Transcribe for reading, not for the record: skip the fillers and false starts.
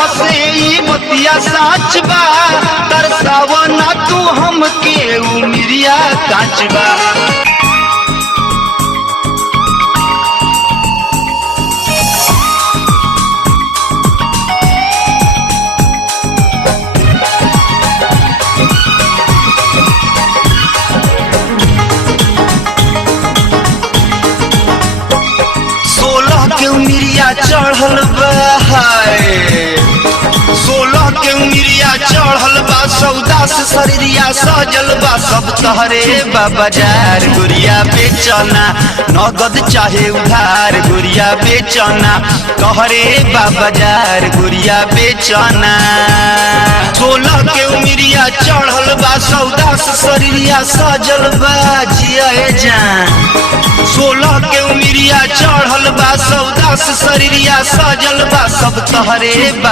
हसे ई बतिया साच बा, तरसावा ना तू हमके उमिरिया काच बा। उमिरिया चढ़ल बा, 16 के उमिरिया चढ़ल बा, सौदा से शरीरिया सजल बा। सब तहरे बा बाजार गुड़िया बेचना, नगद चाहे उधार गुड़िया बेचना। तहरे बा बाजार गुड़िया बेचना। 16 के उमिरिया चढ़ल बा, सौदा से शरीरिया सजल बा। जिया जान 16 के उमिरिया चढ़ल बा, सौदा से शरीरिया सजल बा। सब तहरे बा